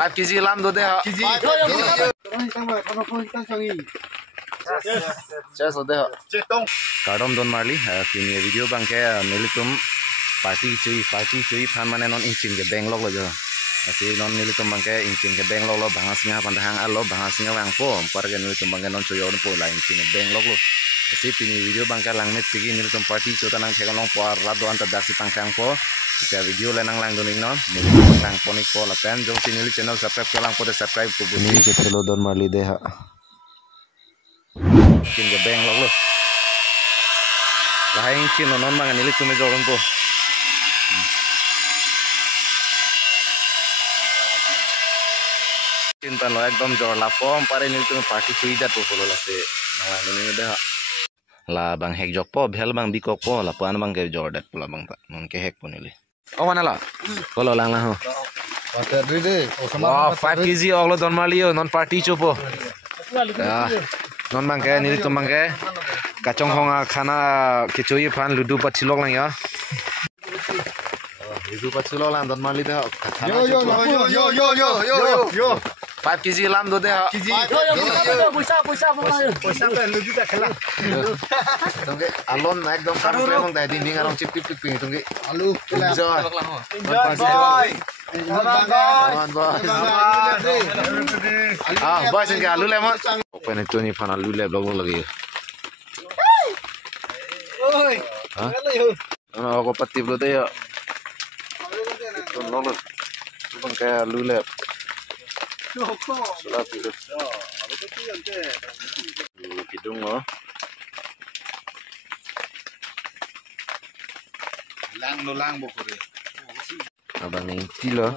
5 kg lam do de ha. Just so de ha. Kadom don marli kini video bang ke nilitum party chui phan mane non inchin ke bang log lo jo. Asi non nilitum bang ke inchin ke bang lo bangas singa pandahang alo bangas singa wang po par ke nilitum bang ke non chuyo po la inchin bang log lo. Asi pini video bang ke lang met pigi nilitum party chu tanang ke long po ra do anta dasi pangkang po. Kita video lenang lang doning non nilitum lang ponik po la pen jong sinili channel subscribe ke lang po de subscribe ko buni ke thelo don marli de ha. Inchin ke bang log lo. Lahai inchin non mang nilitum me joron po. Cinta lo ekdom jor la pom pare ni tu party chui dat po polo la se na ni de la bang hek jok po bhel bang bikok po la pan bang ke jor dat pola bang ta non ke hek po ni le o mana la polo lang la ho oh 5 kg oglo don malio non party chu po non bang ke ni tu bang ke kachong honga khana ke chui phan ludu pa thilok lang ya ludu pa thilok lang don mali de yo 5 kg lam do de ha poisa pe ludu ta khela tongke alon ekdom karu remong dai dinding arong chip chip ping tongke alu enjoy boy sing alu le mo open itu ni fan alu le blog lagi oi ana ko patti blo de ya non lo bang ka alu le sudah tidur. Hidung loh. Lang bokore. Abang nengti loh.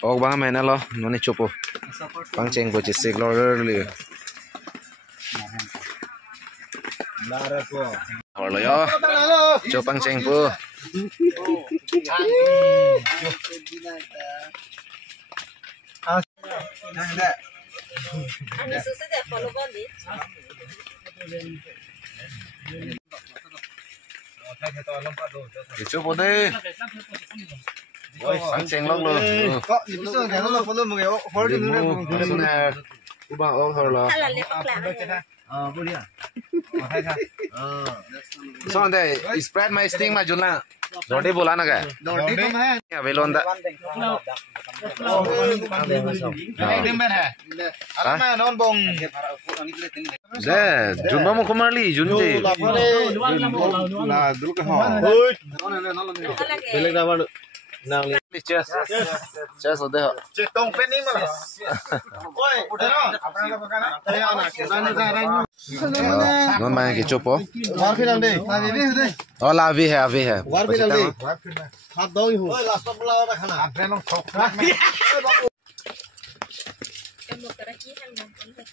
Oh bang mana loh? Noni copo. Bang ceng bocah seglor le. Halo yo, copang ceng po. Itu pode. Pang ceng log lo. Kok bisa kan lo follow mo yo. Follow ni na. Ubang ong halo. Boleh. So ande spread my sting ma junna dode bola na ga dode ko मैं अवेलोन दा एकदम में है अरे मैं non Bong ले जुनबा मु कुमारली जुनते ला दुल का हो बेलेग दा बाडू nang li chess ode ho chetong pen ni mala oi udharo apna ka bakana taya na ke non mai ke chopo war phiram de oh la vi hai war phiram de हाथ दो ही हो ओए लास्ट में बुलाओ ना खाना आपने लोग ठोक kamu kerakihan dan kontak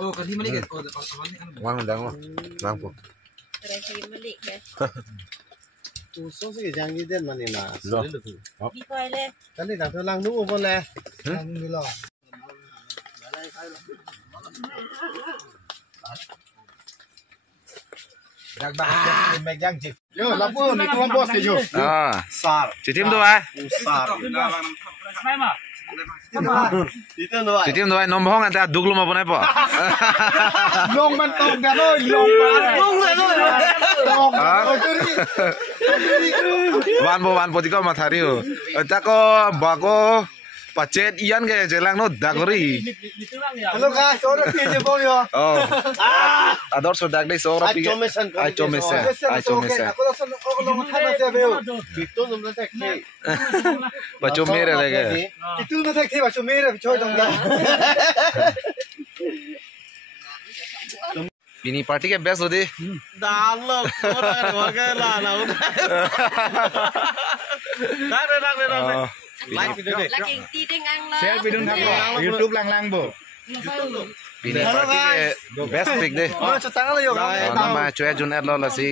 oh kadi malik oh wang dang wang po kerakihan malik ya tu so se jang gi den mani na so le tu bi koi le kan ni dang lang nu bon le lang ni lo dak dak mek jang chip yo lapo ni tuan bos ke yo sar chitim do ai sar chitim do ai nom hong anta duglu ma bonai po long man tong ga noi long le noi wan po tiko ma thari ho ta ko ba ko pacet ian ke jelang no dagori halo ka sora pi je bo yo oh ador so dag dei sora pi ai chomesen ako lo son lo khana se beo bitu num na tek ke ba chomere le ke bitu na tek ke ba chomere choi dong ga Ini party के बेस्ट होते दाल लो वगैरह ला live video deh share video thang YouTube lang bo ini party ke best pick deh oh cetang lo yo nama cuy jun ad lo la si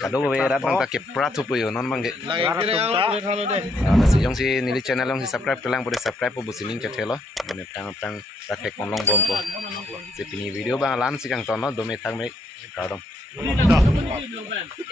kado we rat bang ta ke pratu po yo non bang nah si jong si nili channel jong si subscribe kelang boleh subscribe po busining cethelo mane tang ta ke konlong bom po si pini video bang lan si kang tono do me thang me kadom Dah.